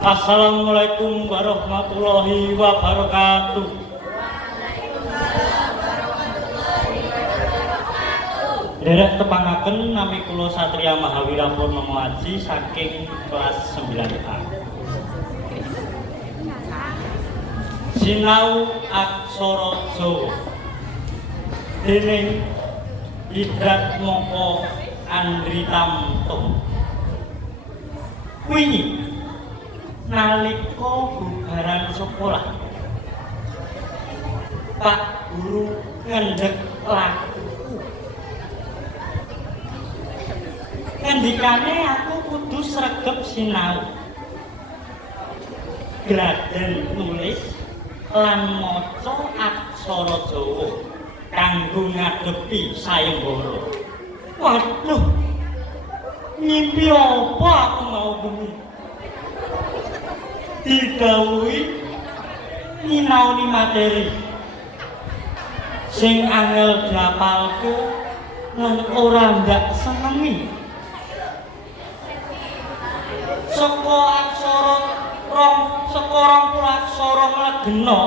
Assalamualaikum warahmatullahi wabarakatuh. Derek tepangaken nami kula Satria Mahawira Purnomo Aji saking kelas 9A. Sinau aksara Jawa. Dening Hidrat Moko Andri Tamto. Wingi nalika bubaran sekolah. Pak guru ngendhek lakuku. Ngendikane aku kudu sregep sinau. Gladen nulis lan maca aksara Jawa kanggo ngadepi sayembara. Waduh. Ngimpi apa aku mau bengi? Didhawuhi nyinaoni materi sing angel diapalku lan ora ndak senengi. Saka aksara rong saka rong aksara nglegena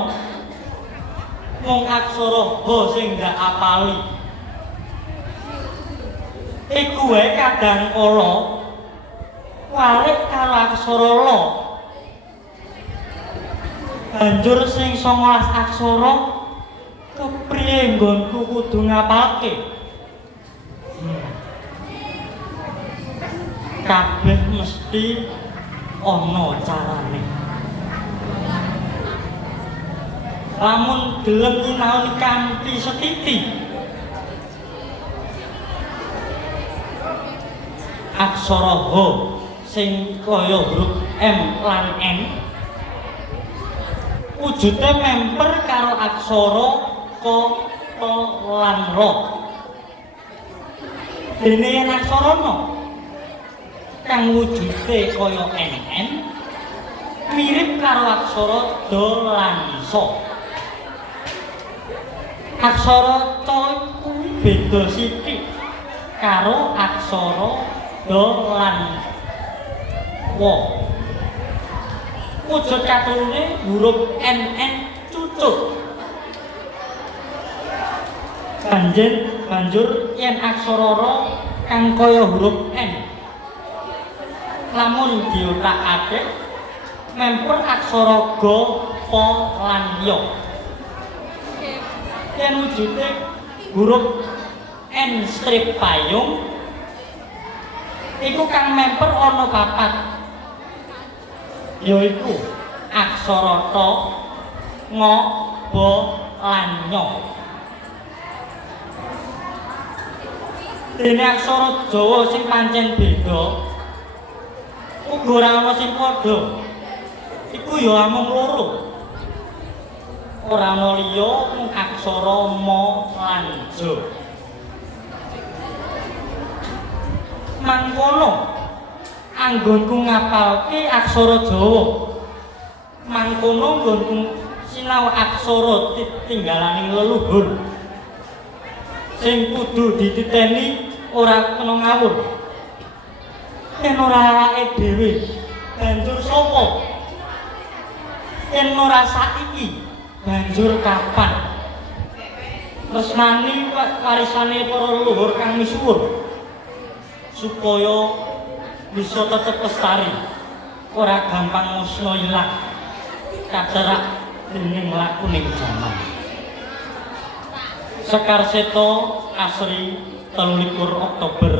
mung aksara ha sing ndak apali. Iku wae kadang kala walik karo aksara la. Banjur sing 19 aksara kepriye nggonku kudu ngapalke? Hmm. Kabeh mesti ana carane. Lamun gelem nyinaoni kanthi setiti. Aksara H sing kaya huruf M lan N wujude memper karo aksara Ko, To lan Ro. Dene yen aksara no kang wujude kaya NN mirip karo aksara Do lan So. Aksara To beda sithik karo aksara Do Wo. wujud katurune huruf NN cucuk. Banjur banjur yen aksara ra kang kaya huruf N. Lamun diotakake memper aksara ga, pa lan ya. Yen wujude huruf N strip payung iku kang memper ana papat yaiku aksara ta nga ba lan nya dene aksara Jawa sing pancen beda uga ora ana sing padha. Iku ya amung loro. Ora ana liya aksara ma lan ja mangkono anggonku ngapalke aksara Jawa. Mangkono nggonku sinau aksara tinggalaning leluhur. Sing kudu dititeni ora kena ngawur. Yen ora awake dhewe, banjur sapa? Yen ora saiki, banjur kapan? Tresnani warisane para leluhur kang misuwur supaya bisa tetep lestari. Ora gampang musna ilang. Kacerak dening lakuning jaman. Sekar Seto Asri 23 Oktober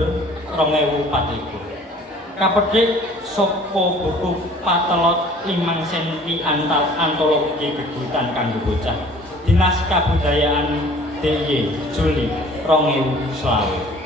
2024 Kapedhik saka buku Patelot 5 cm antal antologi gegutan kanggo bocah. Dinas Kabudayaan DIY Juli 2020